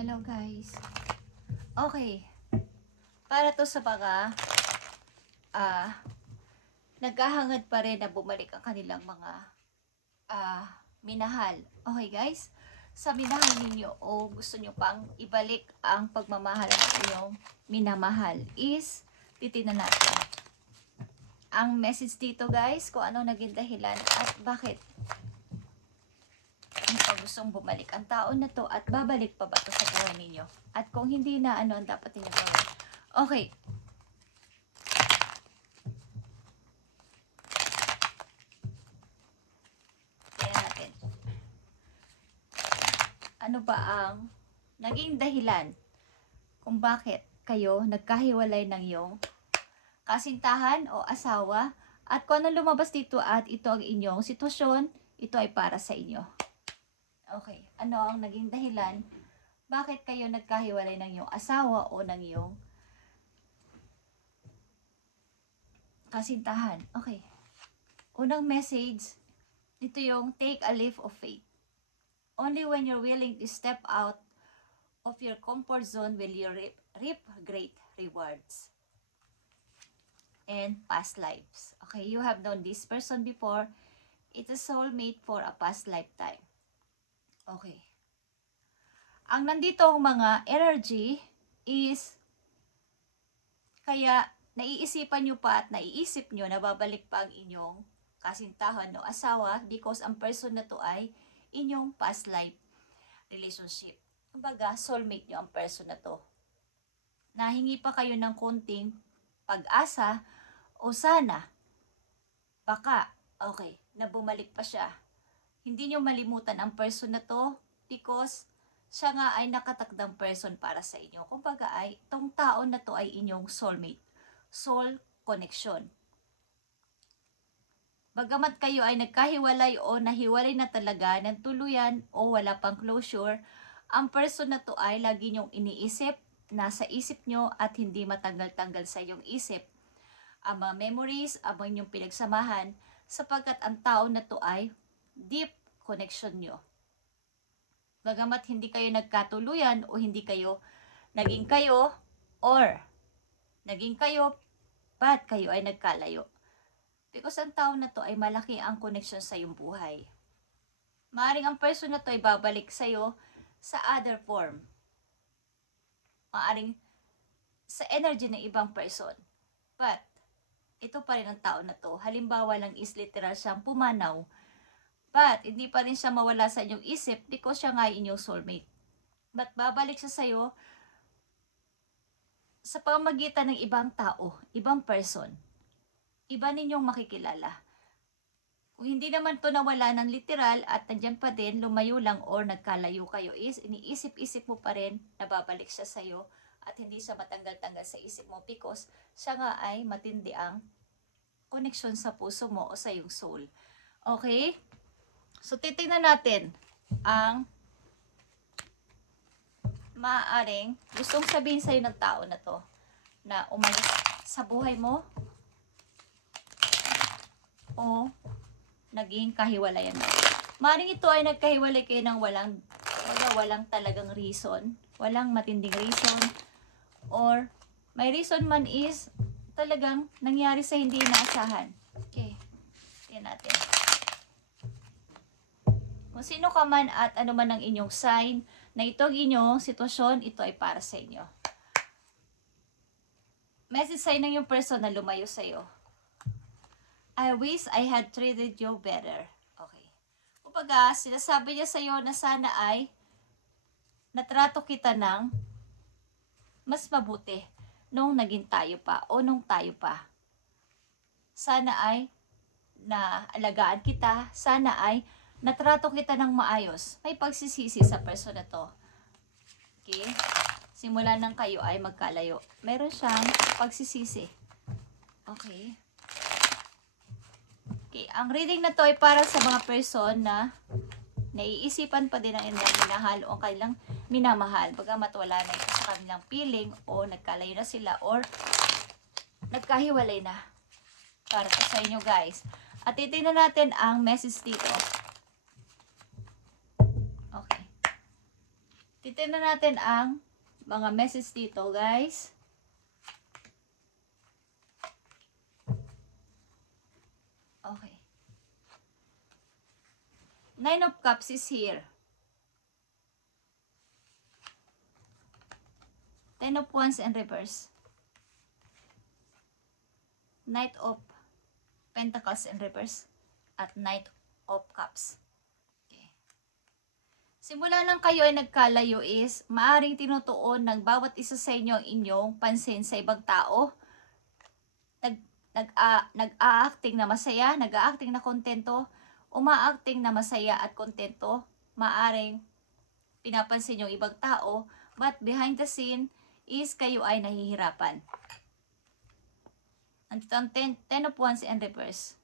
Hello guys. Okay. Para to sa mga naghahangad pa rin na bumalik ang kanilang mga minahal. Okay guys? Sa minahal ninyo o gusto nyo pang ibalik ang pagmamahal ng inyong minamahal is titignan natin ang message dito guys, kung ano naging dahilan at bakit gustong bumalik ang tao na to at babalik pa ba to sa buhay ninyo? At kung hindi na, ano ang dapat ninyo gawin? Okay. Tingnan natin. Ano ba ang naging dahilan kung bakit kayo nagkahiwalay ng iyong kasintahan o asawa? At kung ano lumabas dito at ito ang inyong sitwasyon, ito ay para sa inyo. Okay, ano ang naging dahilan? Bakit kayo nagkahiwalay ng iyong asawa o ng iyong kasintahan? Okay. Unang message, dito yung take a leap of faith. Only when you're willing to step out of your comfort zone will you reap great rewards and past lives. Okay, you have known this person before. It's a soulmate for a past lifetime. Okay. Ang nanditong mga energy is kaya naiisipan nyo pa at naiisip nyo na babalik pa ang inyong kasintahan o asawa because ang person na to ay inyong past life relationship. Kumbaga, soulmate nyo ang person na to. Nahingi pa kayo ng konting pag-asa o sana baka, okay, na bumalik pa siya. Hindi nyo malimutan ang person na to because siya nga ay nakatakdang person para sa inyo. Kumbaga ay, itong tao na to ay inyong soulmate. Soul connection. Bagamat kayo ay nagkahiwalay o nahiwalay na talaga ng tuluyan o wala pang closure, ang person na to ay lagi nyong iniisip, nasa isip nyo at hindi matanggal-tanggal sa iyong isip. Ang mga memories, ang inyong pinagsamahan, sapagkat ang tao na to ay deep connection nyo. Bagamat hindi kayo nagkatuluyan o hindi kayo naging kayo or naging kayo but kayo ay nagkalayo. Because ang tao na to ay malaki ang connection sa iyong buhay. Maaaring ang person na to ay babalik sa iyo sa other form. Maaaring sa energy ng ibang person. But ito pa rin ang tao na to. Halimbawa lang is literal siyang pumanaw. But hindi pa rin siya mawala sa inyong isip because siya nga inyong soulmate. But babalik siya sa iyo sa pamamagitan ng ibang tao, ibang person. Iba ninyong makikilala. Kung hindi naman to nawala ng literal at nandyan pa din, lumayo lang or nagkalayo kayo is iniisip-isip mo pa rin na babalik siya sa iyo at hindi siya matanggal-tanggal sa isip mo because siya nga ay matindi ang connection sa puso mo o sa iyong soul. Okay? So, titignan natin ang maaaring gustong sabihin sa'yo ng tao na to na umalis sa buhay mo o naging kahiwalayan mo. Maaaring ito ay nagkahiwalay kayo ng walang talagang reason, walang matinding reason, or may reason man is talagang nangyari sa hindi inaasahan. Okay, tingnan natin. Kung sino ka man at ano man ang inyong sign, na ito ang inyong sitwasyon, ito ay para sa inyo. Message sa'yo ng yung person na lumayo sa'yo. I wish I had treated you better. Okay. Kumbaga, sinasabi niya sa'yo na sana ay natrato kita ng mas mabuti nung naging tayo pa o nung tayo pa. Sana ay naalagaan kita, sana ay natrato kita ng maayos. May pagsisisi sa person na to. Okay? Simula nang kayo ay magkalayo. Meron siyang pagsisisi. Okay? Okay, ang reading na to ay para sa mga person na naiisipan pa din ang inyong minahal o kailang minamahal. Bagamat wala na ito sa kanilang feeling o nagkalayo na sila or nagkahiwalay na. Para sa inyo guys. At titignan natin ang message dito. Okay. Titignan natin ang mga message dito, guys. Okay. Nine of Cups is here. Ten of Wands and reverse. Knight of Pentacles in reverse. At Knight of Cups. Okay. Simula lang kayo ay nagkalayo is maaring tinutuon ng bawat isa sa inyo ang inyong pansin sa ibang tao. Nag-a-acting na masaya, nag-a-acting na kontento, uma-acting na masaya at kontento. Maaring pinapansin yung ibang tao, but behind the scene is kayo ay nahihirapan. Andito ang ten of Wands and reverse.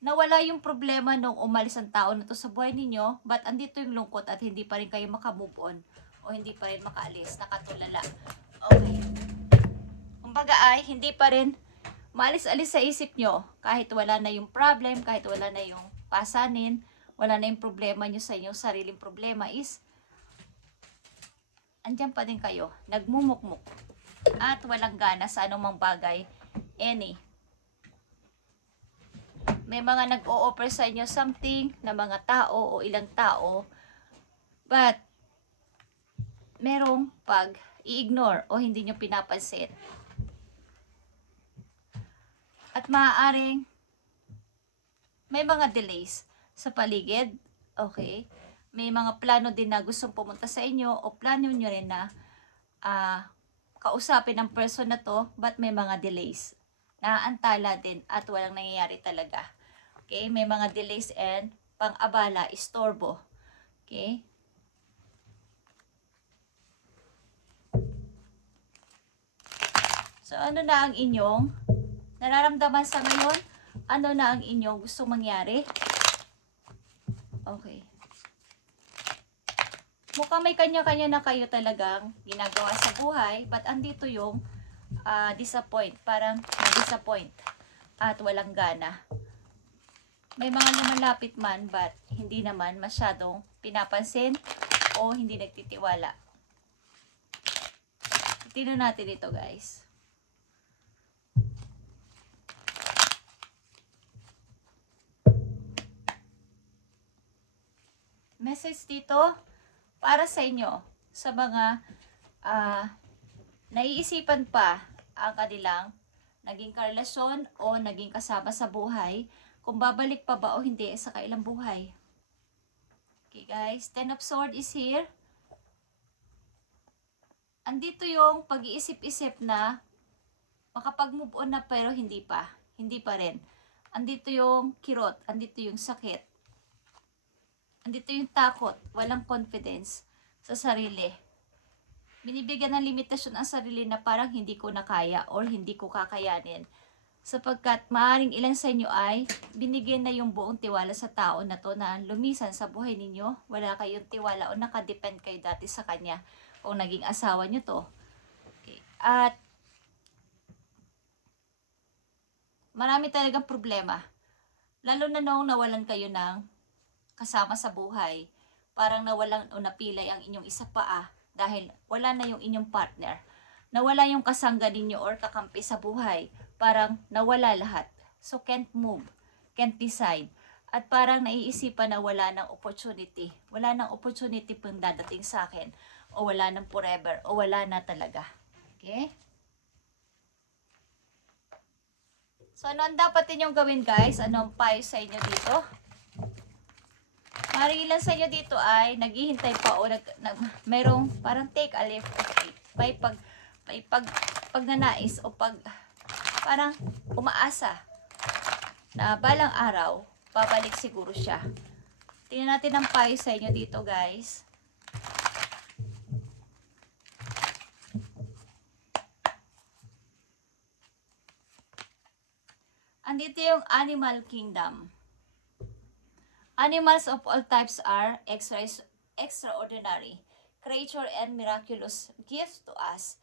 Nawala yung problema nung umalis ang tao na to sa buhay ninyo, but andito yung lungkot at hindi pa rin kayo makamove on o hindi pa rin makaalis, nakatulala. Okay. Kumbaga ay hindi pa rin maalis-alis sa isip nyo kahit wala na yung problem, kahit wala na yung pasanin, wala na yung problema nyo sa inyong sariling problema is andyan pa din kayo, nagmumukmuk at walang gana sa anumang bagay, any. May mga nag-o-offer sa inyo something na mga tao o ilang tao, but merong pag i-ignore o hindi nyo pinapansin. At maaaring may mga delays sa paligid, okay? May mga plano din na gustong pumunta sa inyo o plano nyo rin na kausapin ang person na to, but may mga delays. Naantala din at walang nangyayari talaga. Okay, may mga delays and pang-abala, istorbo. Okay? So, ano na ang inyong nararamdaman sa ngayon? Ano na ang inyong gusto mangyari? Okay. Mukhang may kanya-kanya na kayo talagang ginagawa sa buhay, but andito yung disappoint. Parang na-disappoint at walang gana. May mga lumalapit man, but hindi naman masyadong pinapansin o hindi nagtitiwala. Tingnan natin ito, guys. Message dito para sa inyo, sa mga naiisipan pa ang kanilang naging karelasyon o naging kasama sa buhay, kung babalik pa ba o hindi sa kailang buhay. Okay, guys, Ten of Swords is here. Andito yung pag-iisip-isip na makapag-move on na pero hindi pa rin. Andito yung kirot, andito yung sakit. Andito yung takot, walang confidence sa sarili. Binibigyan ng limitasyon ang sarili na parang hindi ko na kaya or hindi ko kakayanin. Sapagkat maaaring ilan sa inyo ay binigyan na yung buong tiwala sa tao na to na lumisan sa buhay ninyo. Wala kayong tiwala o nakadepend kayo dati sa kanya kung naging asawa nyo to. Okay. At marami talagang problema. Lalo na nung nawalan kayo ng kasama sa buhay. Parang nawalan o napilay ang inyong isa paa dahil wala na yung inyong partner. Nawala yung kasangga ninyo or kakampi sa buhay. Parang nawala lahat. So, can't move, can't decide. At parang naiisipan na wala ng opportunity. Wala ng opportunity pang dadating sa akin. O wala ng forever. O wala na talaga. Okay? So, ano ang dapat ninyong gawin, guys? Ano ang payo sa inyo dito? Maring ilan sa inyo dito ay naghihintay pa o mayroong parang take a leap of faith. May pagnanais o parang umaasa na balang araw, babalik siguro siya. Tingnan natin ang payo sa inyo dito, guys. Andito yung Animal Kingdom. Animals of all types are extraordinary creature and miraculous gift to us.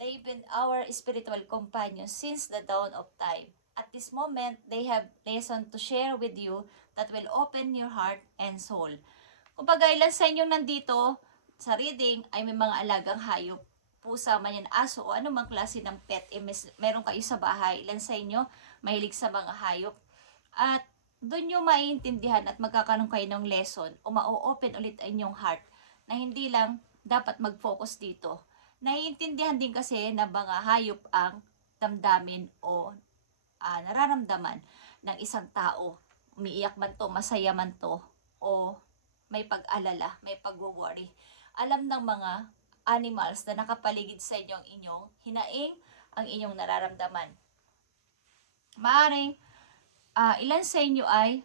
They've been our spiritual companions since the dawn of time. At this moment, they have lesson to share with you that will open your heart and soul. Kung ilan sa inyo nandito, sa reading ay may mga alagang hayop, pusa man yan, aso o anumang klase ng pet, meron kayo sa bahay, ilan sa inyo mahilig sa mga hayop. At doon nyo maiintindihan at magkakaroon kayo ng lesson o ma-open ulit ang inyong heart na hindi lang dapat mag-focus dito. Naiintindihan din kasi na mga hayop ang damdamin o nararamdaman ng isang tao. Umiiyak man to, masaya man to, o may pag-alala, may pag-worry. Alam ng mga animals na nakapaligid sa inyo ang inyong hinaing, ang inyong nararamdaman. Maaring ilan sa inyo ay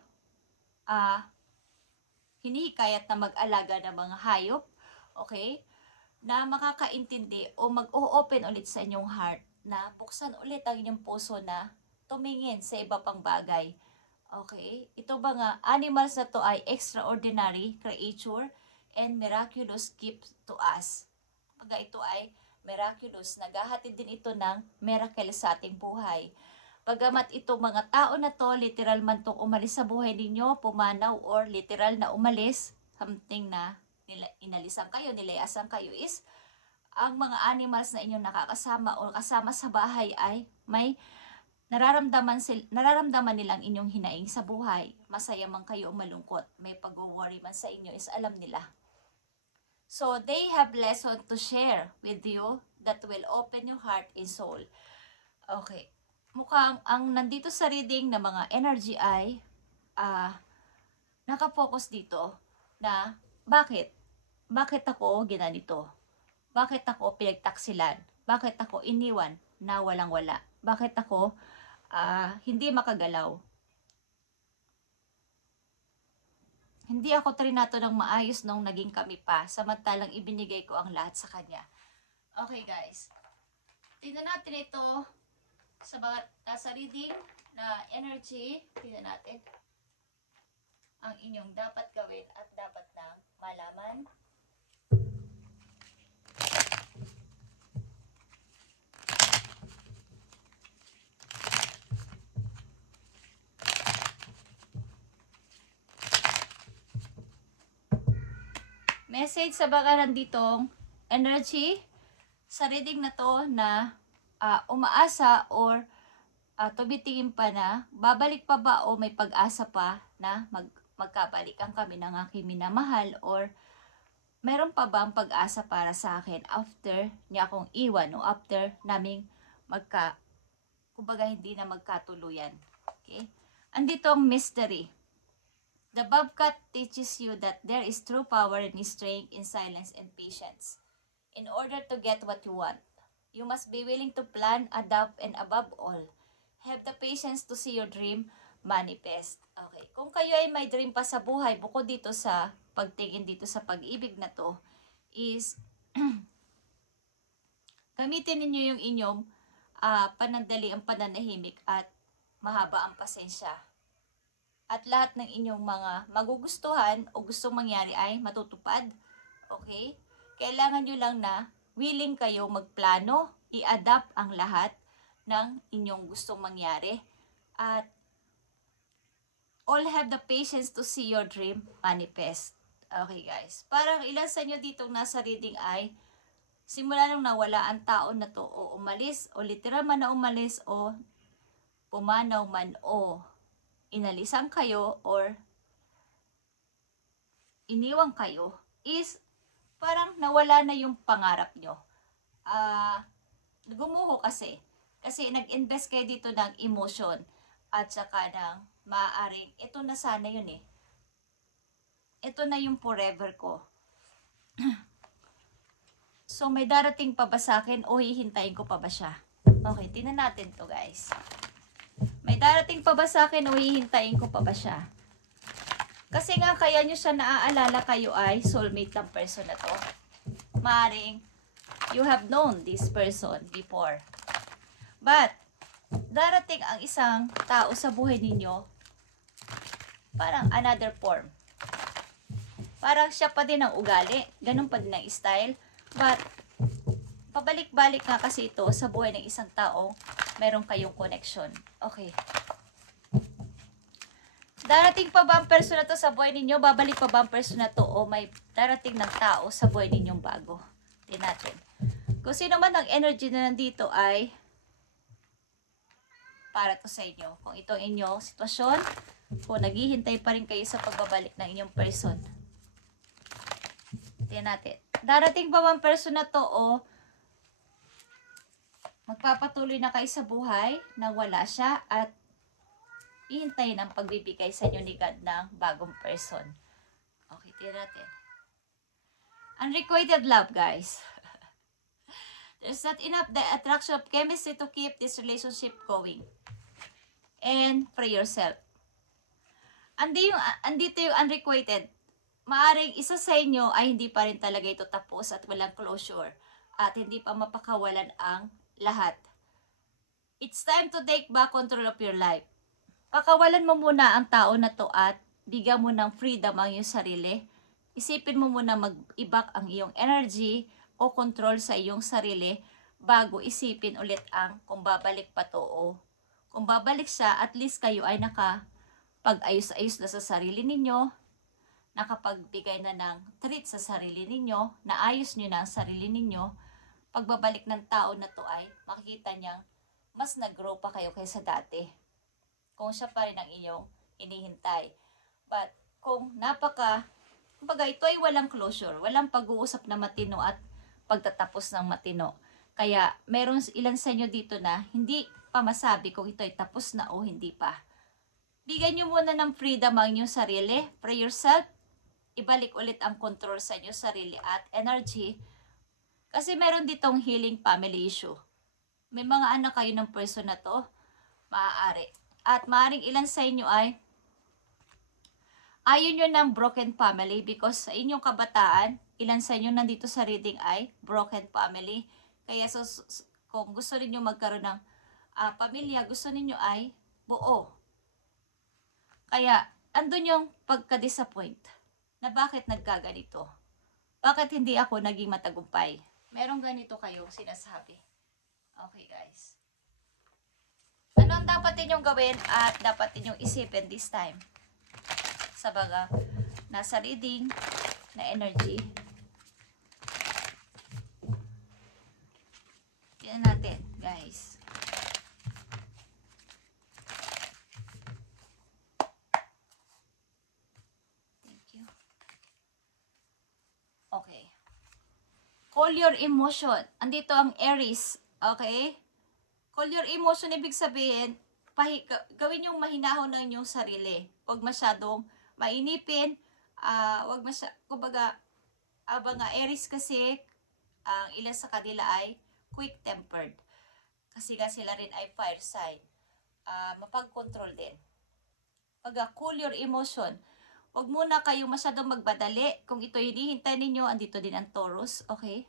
hinihikayat na mag-alaga ng mga hayop, okay? Na makakaintindi o mag-o-open ulit sa inyong heart na buksan ulit ang inyong puso na tumingin sa iba pang bagay. Okay? Ito ba nga, animals na to ay extraordinary creature and miraculous gift to us. Pagka ito ay miraculous, naghahatid din ito ng miracle sa ating buhay. Bagamat ito mga tao na to, literal man itong umalis sa buhay ninyo, pumanaw or literal na umalis, something na inalisan kayo, nilayasan kayo, is ang mga animals na inyong nakakasama o kasama sa bahay ay may nararamdaman nilang inyong hinaing sa buhay. Masaya man kayo o malungkot, may pag-worry man sa inyo, is alam nila. So, they have lesson to share with you that will open your heart and soul. Okay. Mukhang ang nandito sa reading na mga energy ay nakapokus dito na bakit? Bakit ako ginanito? Bakit ako pinagtaksilan? Bakit ako iniwan na walang-wala? Bakit ako hindi makagalaw? Hindi ako trinato ng maayos nung naging kami pa, samantalang ibinigay ko ang lahat sa kanya. Okay guys, tingnan natin ito sa nasa reading na energy. Tingnan natin ang inyong dapat gawin at dapat nang malaman. Message sa baka nanditong energy sa reading na to na umaasa or tumitingin pa na babalik pa ba o may pag-asa pa na magkabalikan kami ng aking minamahal, or meron pa ba ang pag-asa para sa akin after niya akong iwan o after naming kumbaga hindi na magkatuluyan. Okay? Andito ang mystery. The bobcat teaches you that there is true power and strength in silence and patience. In order to get what you want, you must be willing to plan, adapt, and above all, have the patience to see your dream manifest. Okay. Kung kayo ay may dream pa sa buhay, bukod dito sa pagtingin dito sa pag-ibig na to, is gamitin ninyo yung inyong panandali ang pananahimik at mahaba ang pasensya. At lahat ng inyong mga magugustuhan o gustong mangyari ay matutupad. Okay? Kailangan nyo lang na willing kayo magplano, i-adapt ang lahat ng inyong gustong mangyari. At all have the patience to see your dream manifest. Okay guys. Parang ilan sa inyo ditong nasa reading ay simula nung nawala ang tao na to o umalis o literal man na umalis o pumanaw man o inalisan kayo or iniwang kayo, is parang nawala na yung pangarap nyo. Gumuho kasi. Kasi nag-invest kayo dito ng emotion at saka ng maaaring, ito na sana yun eh. Ito na yung forever ko. So, may darating pa ba sa akin o hihintayin ko pa ba siya? Okay, tingnan natin to guys. May darating pa ba sa akin o hihintayin ko pa ba siya? Kasi nga kaya nyo siya naaalala kayo ay soulmate ng person na to. Maaring you have known this person before. But, darating ang isang tao sa buhay ninyo, parang another form. Parang siya pa din ang ugali, ganun pa din ang style, but, pabalik-balik nga kasi ito sa buhay ng isang tao, meron kayong connection. Okay. Darating pa ba ang person na to sa buhay ninyo? Babalik pa ba ang person na to? O may darating ng tao sa buhay ninyong bago? Tingnan natin. Kung sino man ang energy na nandito ay para to sa inyo. Kung ito ang inyong sitwasyon, kung naghihintay pa rin kayo sa pagbabalik ng inyong person. Tingnan natin. Darating pa ba ang person na to o magpapatuloy na kayo sa buhay na wala siya at ihintayin ang pagbibigay sa inyo ni God ng bagong person. Okay, tingnan natin. Unrequited love, guys. There's not enough the attraction of chemistry to keep this relationship going. And pray yourself. Andito yung unrequited. Maaring isa sa inyo ay hindi pa rin talaga ito tapos at walang closure. At hindi pa mapakawalan ang lahat. It's time to take back control of your life. Pakawalan mo muna ang tao na to at bigyan mo ng freedom ang iyong sarili. Isipin mo muna mag-ibak ang iyong energy o control sa iyong sarili bago isipin ulit ang kung babalik pa to o kung babalik siya, at least kayo ay nakapag-ayos-ayos na sa sarili ninyo, nakapagbigay na ng treat sa sarili ninyo, naayos nyo na ang sarili ninyo. Pagbabalik ng tao na to ay makikita niyang mas nag-grow pa kayo kaysa dati. Kung siya pa rin ang inyong inihintay. But kung kumbaga ito ay walang closure, walang pag-uusap na matino at pagtatapos ng matino. Kaya meron ilan sa inyo dito na hindi pa masabi kung ito ay tapos na o hindi pa. Bigyan nyo muna ng freedom ang inyong sarili, pray yourself, ibalik ulit ang control sa inyong sarili at energy. Kasi meron ditong healing family issue. May mga anak kayo ng person na to, maaari. At maaaring ilan sa inyo ay ayaw nyo ng broken family because sa inyong kabataan, ilan sa inyo nandito sa reading ay broken family. Kaya kung gusto niyo magkaroon ng pamilya, gusto niyo ay buo. Kaya andun yung pagka-disappoint na bakit nagkaganito. Bakit hindi ako naging matagumpay? Merong ganito kayong sinasabi. Okay, guys. Ano ang dapat ninyong gawin at dapat ninyong isipin this time? Sa baga, nasa reading na energy. Tingnan natin, guys. Thank you. Okay. Call your emotion. Andito ang Aries. Okay? Call your emotion, ibig sabihin, gawin yung mahinahon ng inyong sarili. Huwag masyadong mainipin. Kumbaga, mga Aries kasi, ang ilan sa kanila ay quick-tempered. Kasi nga sila rin ay fire sign. Mapag-control din. Cool your emotion. Huwag muna kayong masyadong magbadali. Kung ito hinihintay ninyo, andito din ang Taurus. Okay?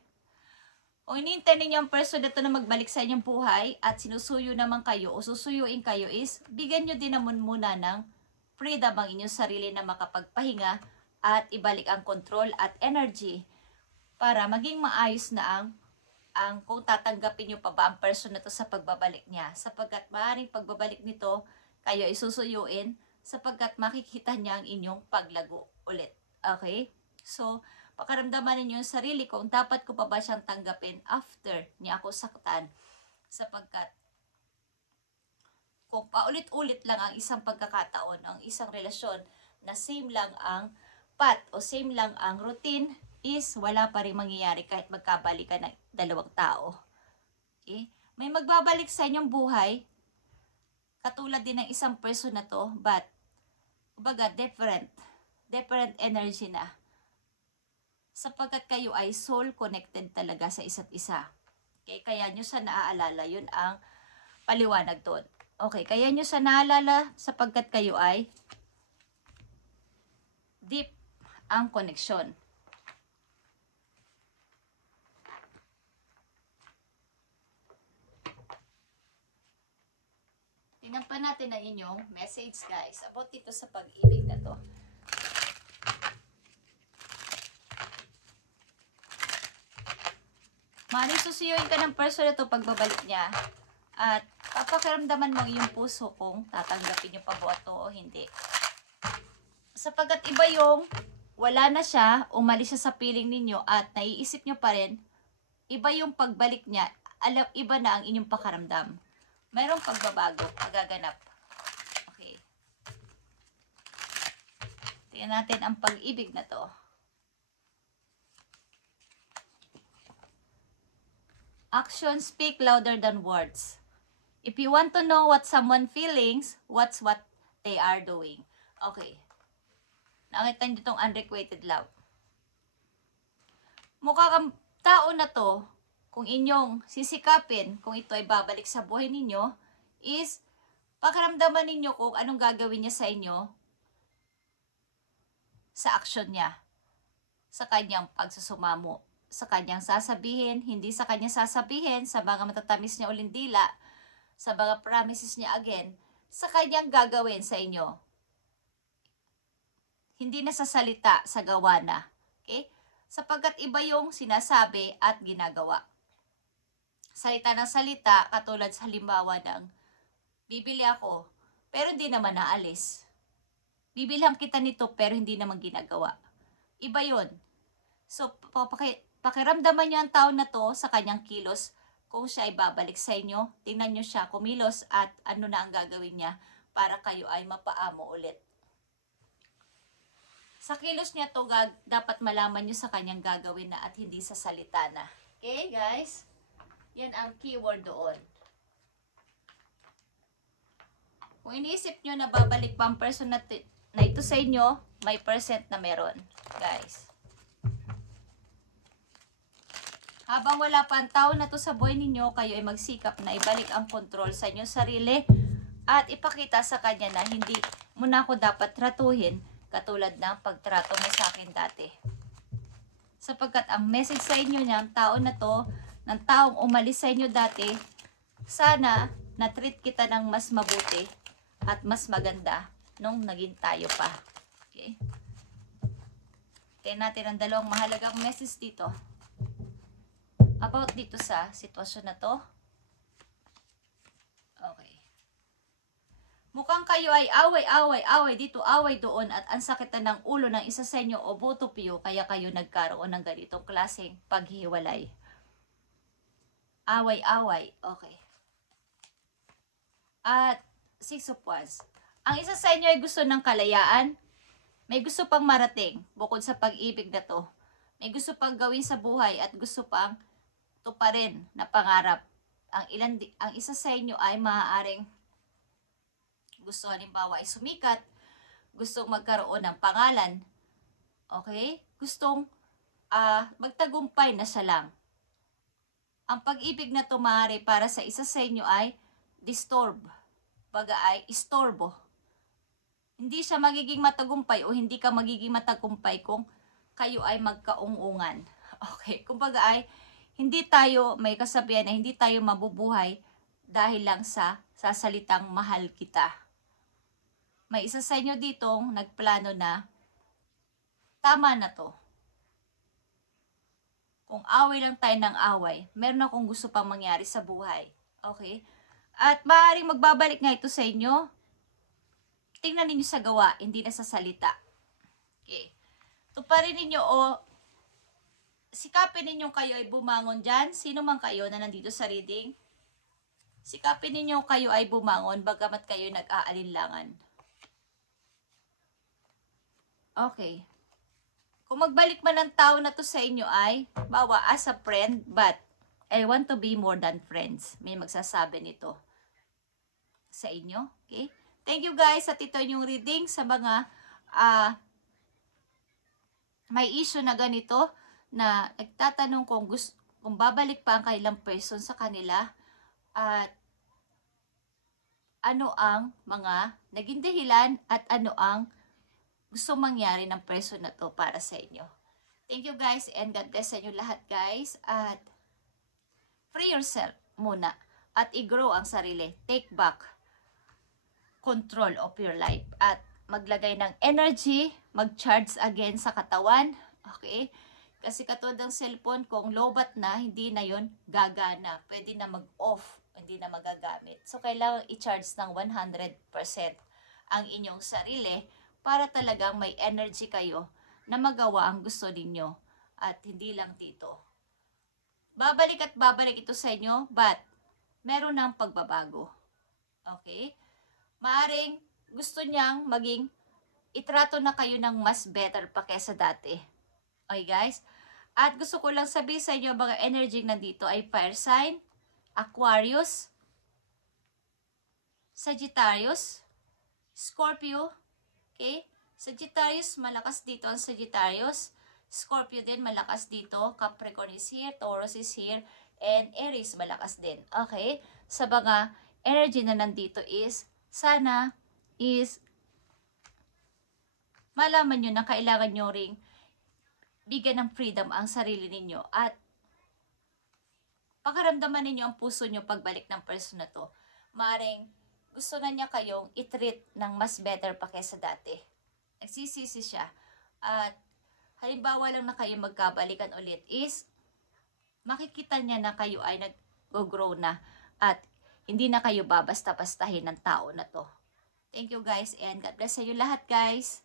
O hinihintay ninyo ang person na ito na magbalik sa inyong buhay at sinusuyo naman kayo o susuyuin kayo is, bigyan nyo din naman muna ng freedom ang inyong sarili na makapagpahinga at ibalik ang control at energy para maging maayos na ang kung tatanggapin nyo pa ba ang person na ito sa pagbabalik niya. Sapagkat maaaring pagbabalik nito, kayo isusuyuin sapagkat makikita niya ang inyong paglago ulit. Okay? So, pakaramdaman ninyo yung sarili kung dapat ko pa ba siyang tanggapin after niya ako saktan. Sapagkat kung paulit-ulit lang ang isang pagkakataon, ang isang relasyon na same lang ang path o same lang ang routine is wala pa rin mangyayari kahit magkabalikan ng dalawang tao. Okay? May magbabalik sa inyong buhay katulad din ng isang person na to but kumbaga different energy na. Sapagkat kayo ay soul connected talaga sa isa't isa. Okay, kaya nyo sa naaalala, yun ang paliwanag doon. Okay, kaya nyo sa naalala sapagkat kayo ay deep ang connection. Tingnan pa natin ang inyong message, guys, about dito sa pag-ibig na to. Maaaring susuyuin ka ng person na to pagbabalik niya at papakiramdaman mo yung puso kung tatanggapin yung pabuhat to o hindi. Sapagkat iba yung wala na siya, umalis siya sa piling ninyo at naiisip nyo pa rin, iba yung pagbalik niya, iba na ang inyong pakaramdam. Mayroong pagbabago, magaganap. Okay. Tingnan natin ang pag-ibig na to. Actions speak louder than words. If you want to know what someone feelings, watch what they are doing. Okay. Nakita niyo itong unrequited love. Mukha kang tao na to, kung inyong sisikapin, kung ito ay babalik sa buhay ninyo, is pakiramdaman ninyo kung anong gagawin niya sa inyo sa aksyon niya, sa kanyang pagsusumamo, sa kanyang sasabihin, hindi sa kanya sasabihin, sa mga matatamis niya ulindila, sa mga promises niya again, sa kanyang gagawin sa inyo. Hindi na sa salita, sa gawa na. Okay? Sapagkat iba yung sinasabi at ginagawa. Salita ng salita, katulad sa halimbawa ng, bibili ako, pero hindi naman naalis. Bibilhan kita nito, pero hindi naman ginagawa. Iba yun. So, pakiramdaman niyo ang tao na to sa kanyang kilos, kung siya ay babalik sa inyo, tingnan niyo siya kumilos at ano na ang gagawin niya para kayo ay mapaamo ulit. Sa kilos niya to, dapat malaman nyo sa kanyang gagawin na at hindi sa salita na. Okay, guys? Yan ang keyword doon. Kung iniisip nyo na babalik pa ang person na ito sa inyo, may percent na meron, guys. Habang wala pa ang tao na to sa buhay ninyo, kayo ay magsikap na ibalik ang control sa inyong sarili at ipakita sa kanya na hindi mo na ako dapat tratuhin katulad ng pagtrato mo sa akin dati. Sapagkat ang message sa inyo niya, ang tao na to, ng taong umalis sa inyo dati, sana na-treat kita ng mas mabuti at mas maganda nung naging tayo pa. Okay? Tingnan natin ang dalawang mahalagang message dito. About dito sa sitwasyon na to. Okay. Mukhang kayo ay away dito, away doon at ang sakit na ng ulo ng isa sa inyo o both of you, kaya kayo nagkaroon ng ganitong klaseng paghihiwalay. Away. Okay. At Six of Wands. Ang isa sa inyo ay gusto ng kalayaan. May gusto pang marating bukod sa pag-ibig na to. May gusto pang gawin sa buhay at gusto pang tuparin na pangarap. Ang isa sa inyo ay maaaring gusto halimbawa ay sumikat, gustong magkaroon ng pangalan, okay? Gustong magtagumpay na siya lang. Ang pag-ibig na tumari para sa isa sa inyo ay disturb, baga ay istorbo. Hindi siya magiging matagumpay o hindi ka magiging matagumpay kung kayo ay magkaungungan. Okay, kumbaga ay hindi tayo, may kasabihan na hindi tayo mabubuhay dahil lang sa salitang mahal kita. May isa sa inyo ditong nagplano na tama na to. Kung away lang tayo ng away, meron akong gusto pang mangyari sa buhay. Okay? At maaaring magbabalik nga ito sa inyo. Tingnan ninyo sa gawa, hindi na sa salita. Okay. Tuparin ninyo o sikapin ninyo kayo ay bumangon dyan. Sino man kayo na nandito sa reading, sikapin ninyo kayo ay bumangon bagamat kayo nag-aalinlangan. Okay. Kung magbalik man ang tao na to sa inyo ay, bawa as a friend, but I want to be more than friends. May magsasabi nito sa inyo. Okay? Thank you guys at ito yung reading sa mga may issue na ganito na nagtatanong kung babalik pa ang kailang person sa kanila at ano ang mga naging dahilan at ano ang gusto mangyari ng person na to para sa inyo. Thank you guys and God bless sa inyo lahat guys. At free yourself muna at i-grow ang sarili. Take back control of your life. At maglagay ng energy, mag-charge again sa katawan. Okay? Kasi katulad ng cellphone, kung lobat na, hindi na yon gagana. Pwede na mag-off, hindi na magagamit. So, kailangan i-charge ng 100% ang inyong sarili para talagang may energy kayo na magawa ang gusto ninyo at hindi lang dito. Babalik at babalik ito sa inyo, but meron ng pagbabago. Okay? Maaring gusto niyang maging itrato na kayo ng mas better pa kesa dati. Okay guys? At gusto ko lang sabihin sa inyo, mga energy nandito ay fire sign, Aquarius, Sagittarius, Scorpio, okay? Sagittarius, malakas dito ang Sagittarius. Scorpio din, malakas dito. Capricorn is here, Taurus is here, and Aries, malakas din. Okay? Sa mga energy na nandito is, sana is malaman nyo na kailangan nyo ring bigyan ng freedom ang sarili ninyo at pakaramdaman ninyo ang puso nyo pagbalik ng person na to. Maring gusto na niya kayong i-treat ng mas better pa kesa dati. Nagsisisi siya. At halimbawa lang na kayo magkabalikan ulit is makikita niya na kayo ay nag-grow na at hindi na kayo babasta-bastahin ng tao na to. Thank you guys and God bless sa inyo lahat guys.